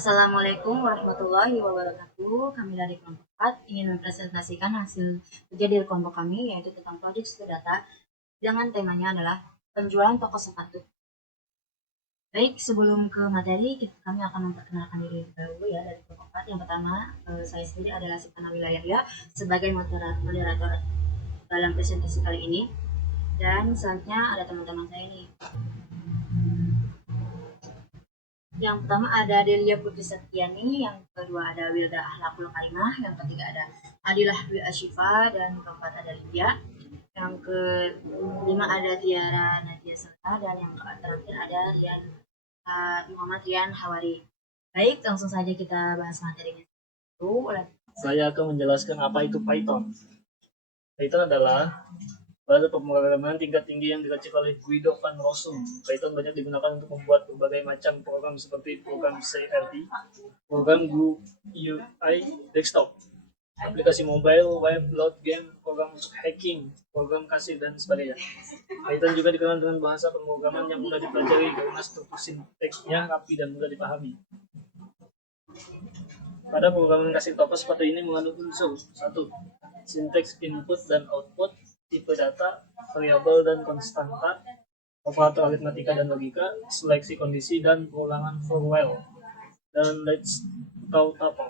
Assalamualaikum warahmatullahi wabarakatuh. Kami dari kelompok 4 ingin mempresentasikan hasil kerja dari kelompok kami, yaitu tentang project studi data dengan temanya adalah penjualan toko sepatu. Baik, sebelum ke materi, kami akan memperkenalkan diri dahulu ya dari kelompok 4. Yang pertama, saya sendiri adalah Sipana Wilayahya sebagai moderator dalam presentasi kali ini. Dan selanjutnya ada teman-teman saya nih. Yang pertama ada Delia Putri Setiani, yang kedua ada Wilda Ahlakul Karimah, yang ketiga ada Adilah Dwi Ashifa, dan yang keempat ada Lydia. Yang kelima ada Tiara Nadia Sela, dan yang terakhir ada Muhammad Rian Hawari. Baik, langsung saja kita bahas materinya. Saya akan menjelaskan apa itu Python. Python adalah bahasa pemrograman tingkat tinggi yang diracik oleh Guido van Rossum. Python banyak digunakan untuk membuat berbagai macam program seperti program CRT, program GUI desktop, aplikasi mobile, web, load game, program untuk hacking, program kasir, dan sebagainya. Python juga dikenal dengan bahasa pemrograman yang mudah dipelajari karena struktur sintaksnya rapi dan mudah dipahami. Pada pemrograman kasih topos seperti ini mengandung unsur 1. Sinteks input dan output, tipe data, variabel dan konstanta, operator aritmatika dan logika, seleksi kondisi, dan pengulangan for while. Dan let's tahu apa.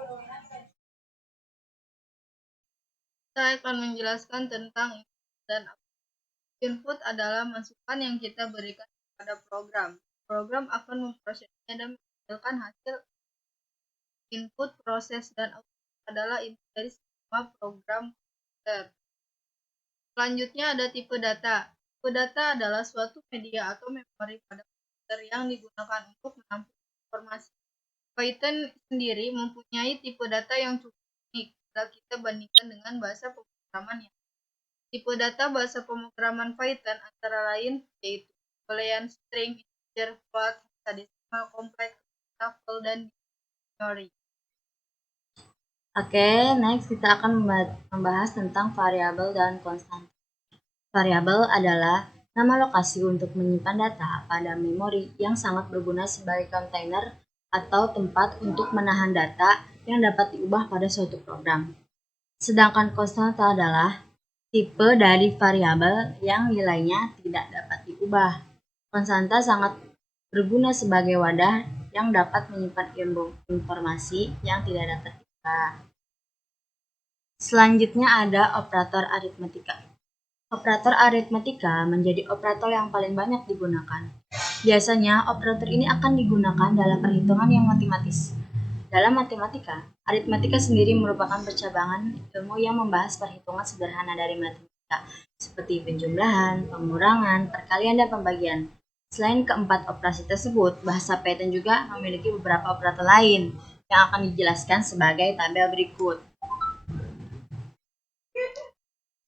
Saya akan menjelaskan tentang input dan output. Input adalah masukan yang kita berikan kepada program. Program akan memprosesnya dan menghasilkan hasil. Input, proses, dan output adalah input dari semua program komputer. Selanjutnya ada tipe data. Tipe data adalah suatu media atau memori pada komputer yang digunakan untuk menampung informasi. Python sendiri mempunyai tipe data yang cukup unik jika kita bandingkan dengan bahasa pemrograman yang tipe data bahasa pemrograman Python antara lain yaitu boolean, string, integer, float, hexadecimal, kompleks, tuple, dan binary. Oke, next kita akan membahas tentang variabel dan konstan. Variabel adalah nama lokasi untuk menyimpan data pada memori yang sangat berguna sebagai kontainer atau tempat untuk menahan data yang dapat diubah pada suatu program. Sedangkan konstanta adalah tipe dari variabel yang nilainya tidak dapat diubah. Konstanta sangat berguna sebagai wadah yang dapat menyimpan informasi yang tidak dapat diubah. Selanjutnya ada operator aritmatika. Operator aritmatika menjadi operator yang paling banyak digunakan. Biasanya, operator ini akan digunakan dalam perhitungan yang matematis. Dalam matematika, aritmatika sendiri merupakan percabangan ilmu yang membahas perhitungan sederhana dari matematika, seperti penjumlahan, pengurangan, perkalian, dan pembagian. Selain keempat operasi tersebut, bahasa Python juga memiliki beberapa operator lain yang akan dijelaskan sebagai tabel berikut.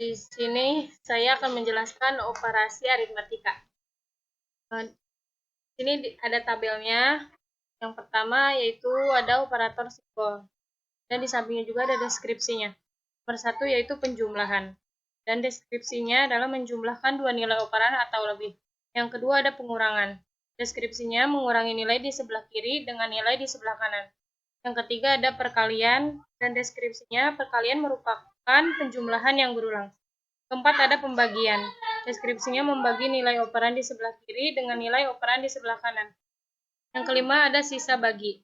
Di sini saya akan menjelaskan operasi aritmatika. Di sini ada tabelnya. Yang pertama yaitu ada operator simbol. Dan di sampingnya juga ada deskripsinya. Nomor 1 yaitu penjumlahan. Dan deskripsinya adalah menjumlahkan dua nilai operan atau lebih. Yang kedua ada pengurangan. Deskripsinya mengurangi nilai di sebelah kiri dengan nilai di sebelah kanan. Yang ketiga ada perkalian. Dan deskripsinya perkalian merupakan penjumlahan yang berulang. Keempat ada pembagian. Deskripsinya membagi nilai operan di sebelah kiri dengan nilai operan di sebelah kanan. Yang kelima ada sisa bagi.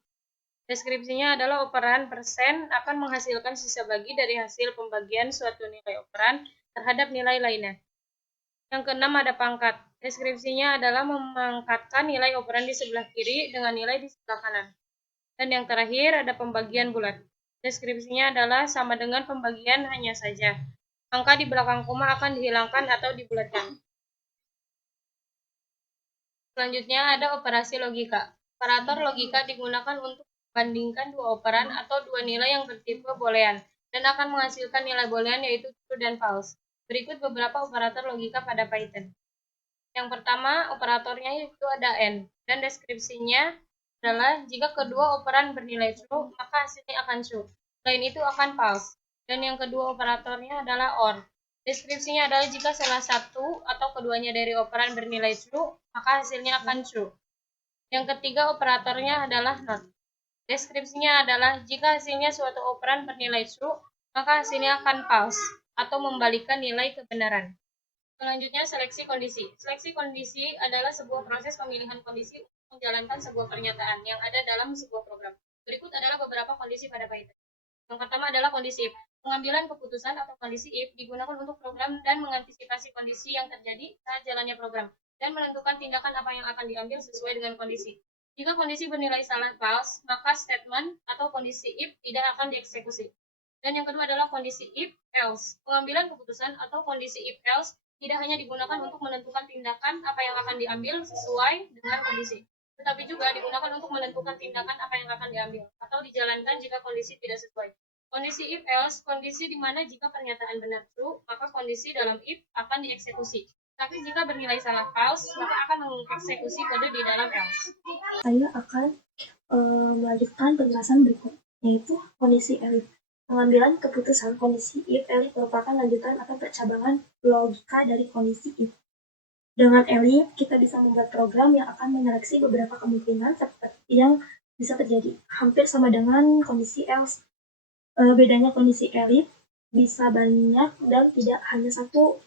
Deskripsinya adalah operan persen akan menghasilkan sisa bagi dari hasil pembagian suatu nilai operan terhadap nilai lainnya. Yang keenam ada pangkat. Deskripsinya adalah memangkatkan nilai operan di sebelah kiri dengan nilai di sebelah kanan. Dan yang terakhir ada pembagian bulat. Deskripsinya adalah sama dengan pembagian hanya saja. Angka di belakang koma akan dihilangkan atau dibulatkan. Selanjutnya ada operasi logika. Operator logika digunakan untuk membandingkan dua operan atau dua nilai yang bertipe boolean dan akan menghasilkan nilai boolean yaitu true dan false. Berikut beberapa operator logika pada Python. Yang pertama, operatornya yaitu ada AND dan deskripsinya adalah jika kedua operan bernilai true, maka hasilnya akan true. Selain itu akan false. Dan yang kedua operatornya adalah OR. Deskripsinya adalah jika salah satu atau keduanya dari operan bernilai true, maka hasilnya akan true. Yang ketiga operatornya adalah NOT. Deskripsinya adalah jika hasilnya suatu operan bernilai true, maka hasilnya akan false atau membalikkan nilai kebenaran. Selanjutnya, seleksi kondisi. Seleksi kondisi adalah sebuah proses pemilihan kondisi untuk menjalankan sebuah pernyataan yang ada dalam sebuah program. Berikut adalah beberapa kondisi pada Python. Yang pertama adalah kondisi if. Pengambilan keputusan atau kondisi if digunakan untuk program dan mengantisipasi kondisi yang terjadi saat jalannya program, dan menentukan tindakan apa yang akan diambil sesuai dengan kondisi. Jika kondisi bernilai salah false, maka statement atau kondisi if tidak akan dieksekusi. Dan yang kedua adalah kondisi if else. Pengambilan keputusan atau kondisi if else tidak hanya digunakan untuk menentukan tindakan apa yang akan diambil sesuai dengan kondisi, tetapi juga digunakan untuk menentukan tindakan apa yang akan diambil atau dijalankan jika kondisi tidak sesuai. Kondisi if else, kondisi di mana jika pernyataan benar true, maka kondisi dalam if akan dieksekusi. Tapi jika bernilai salah false, maka akan mengeksekusi kode di dalam else. Saya akan melanjutkan penjelasan berikut, yaitu kondisi elif. Pengambilan keputusan kondisi if elif merupakan lanjutan atau percabangan logika dari kondisi if. Dengan elif, kita bisa membuat program yang akan menyeleksi beberapa kemungkinan yang bisa terjadi, hampir sama dengan kondisi else. Bedanya kondisi elif bisa banyak dan tidak hanya satu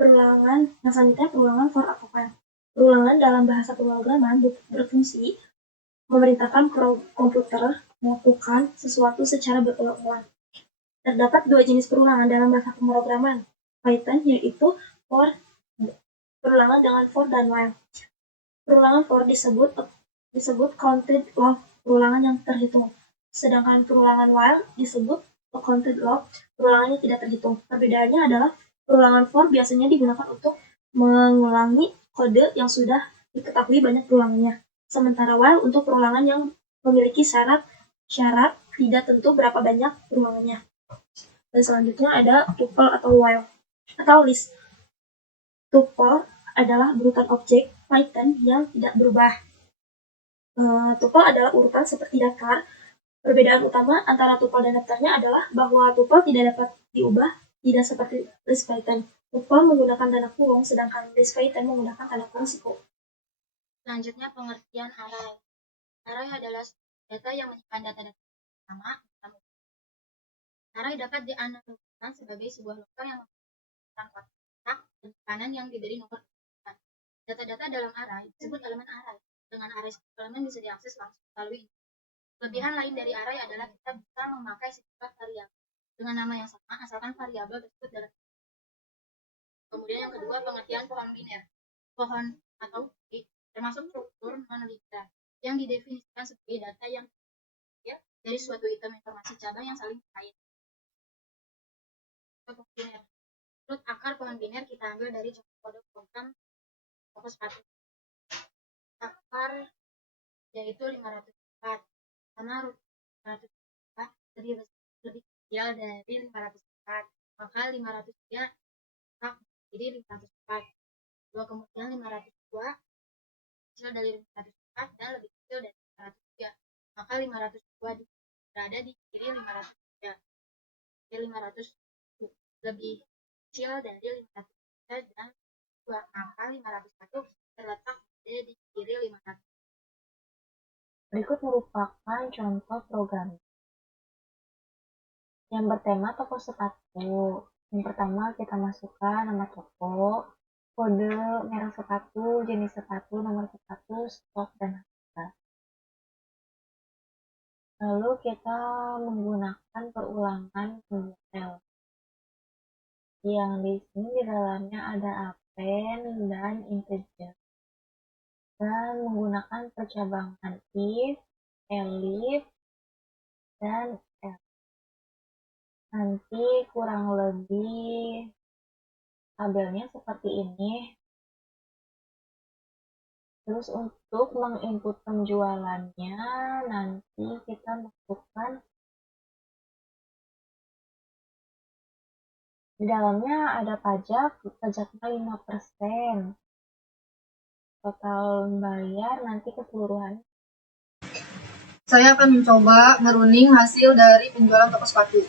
perulangan. Yang selanjutnya perulangan for atau while. Perulangan dalam bahasa pemrograman berfungsi memerintahkan komputer melakukan sesuatu secara berulang-ulang. Terdapat dua jenis perulangan dalam bahasa pemrograman Python, yaitu for, perulangan dengan for dan while. Perulangan for disebut counted log, perulangan yang terhitung. Sedangkan perulangan while disebut counted log, perulangannya tidak terhitung. Perbedaannya adalah perulangan for biasanya digunakan untuk mengulangi kode yang sudah diketahui banyak perulangannya. Sementara while untuk perulangan yang memiliki syarat tidak tentu berapa banyak perulangannya. Dan selanjutnya ada tuple atau while atau list. Tuple adalah urutan objek Python yang tidak berubah. Tuple adalah urutan seperti daftar. Perbedaan utama antara tuple dan daftarnya adalah bahwa tuple tidak dapat diubah, tidak seperti list Python. Tuple menggunakan tanda kurung, sedangkan list Python menggunakan tanda kurung siku. Selanjutnya pengertian array. Array adalah data yang menyimpan data-data sama. Array dapat dianalogikan sebagai sebuah loker yang memiliki kotak penyimpanan yang diberi nomor kependudukan. Data-data dalam array disebut elemen array. Dengan array, elemen bisa diakses langsung melalui ini. Kelebihan lain dari array adalah kita bisa memakai sejumlah variabel dengan nama yang sama asalkan variabel tersebut dalam. Kemudian yang kedua, pengertian pohon biner. Pohon atau bukti termasuk struktur non-linear yang didefinisikan sebagai data yang dari suatu item informasi cabang yang saling terkait. Pohon biner. Menurut akar pohon biner kita ambil dari contoh kode program toko sepatu. Akar yaitu 504 sama root 504 lebih kecil dari 504, maka 503 jadi 504. Kemudian 502 kecil dari 504 dan lebih kecil dari 503, maka 502 berada di kiri 503. Jadi 500 lebih kecil dari 503 dan 2, maka 501 terletak di kiri 500. Berikut merupakan contoh program yang bertema toko sepatu. Yang pertama kita masukkan nama toko, kode merek sepatu, jenis sepatu, nomor sepatu, stok, dan harga. Lalu kita menggunakan perulangan model. Yang di sini di dalamnya ada append dan integer. Dan menggunakan percabangan if, elif, dan else. Nanti kurang lebih tabelnya seperti ini. Terus untuk menginput penjualannya nanti kita masukkan di dalamnya ada pajaknya 5%. Total bayar nanti keseluruhan. Saya akan mencoba merunning hasil dari penjualan toko sepatu.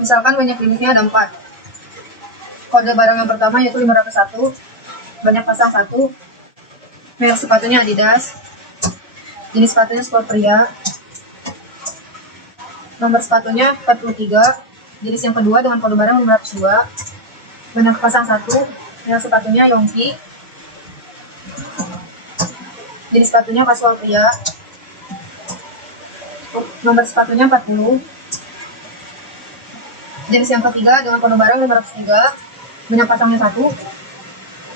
Misalkan banyak limitnya ada 4. Kode barang yang pertama yaitu 501, banyak pasang 1, Merek sepatunya Adidas. Jenis sepatunya sport pria. Nomor sepatunya 43. Jenis yang kedua dengan kode barang 502. Banyak pasang 1. Merek sepatunya Yongki. Jenis sepatunya kasual pria. Nomor sepatunya 40. Jenis yang ketiga dengan kode barang 503. Banyak pasangnya 1.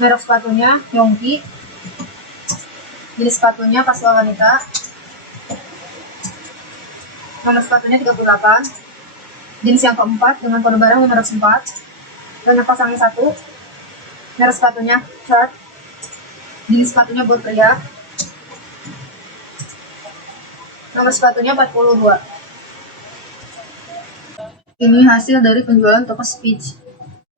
Merek sepatunya Yongki. Jenis sepatunya kasual wanita. Nomor sepatunya 38. Jenis yang keempat dengan kode barang 504. Banyak pasangnya 1. Merek sepatunya Chart. Jenis sepatunya buat pria. Nomor sepatunya 42. Ini hasil dari penjualan toko Speech.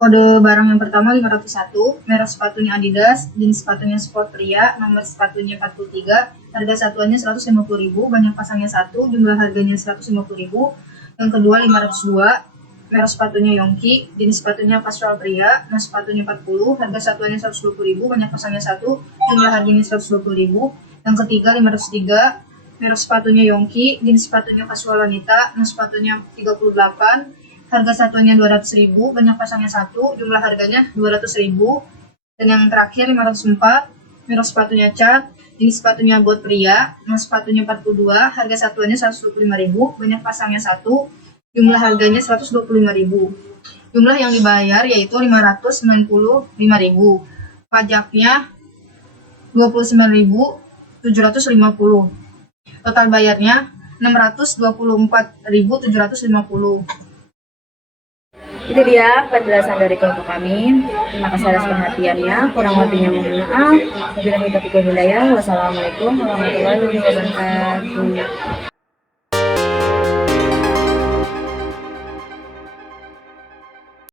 Kode barang yang pertama 501, merek sepatunya Adidas, jenis sepatunya sport pria, nomor sepatunya 43, harga satuannya 150.000, banyak pasangnya 1, jumlah harganya 150.000. Yang kedua 502, merek sepatunya Yongki, jenis sepatunya kasual pria, nomor sepatunya 40, harga satuannya 120.000, banyak pasangnya 1, jumlah harganya 120.000. Yang ketiga 503, merek sepatunya Yongki, jenis sepatunya kasual wanita, nomor sepatunya 38, harga satuannya 200.000, banyak pasangnya 1, jumlah harganya 200.000. Dan yang terakhir 504, merek sepatunya Cat, jenis sepatunya buat pria, nomor sepatunya 42, harga satuannya 125.000, banyak pasangnya 1, jumlah harganya 125.000. Jumlah yang dibayar yaitu 595.000. Pajaknya 29.750. Total bayarnya 624.750. Itu dia penjelasan dari kelompok kami. Terima kasih atas perhatiannya. Kurang lebihnya mohon maaf. Wabillahi taufiq wal hidayah. Wassalamualaikum warahmatullahi wabarakatuh.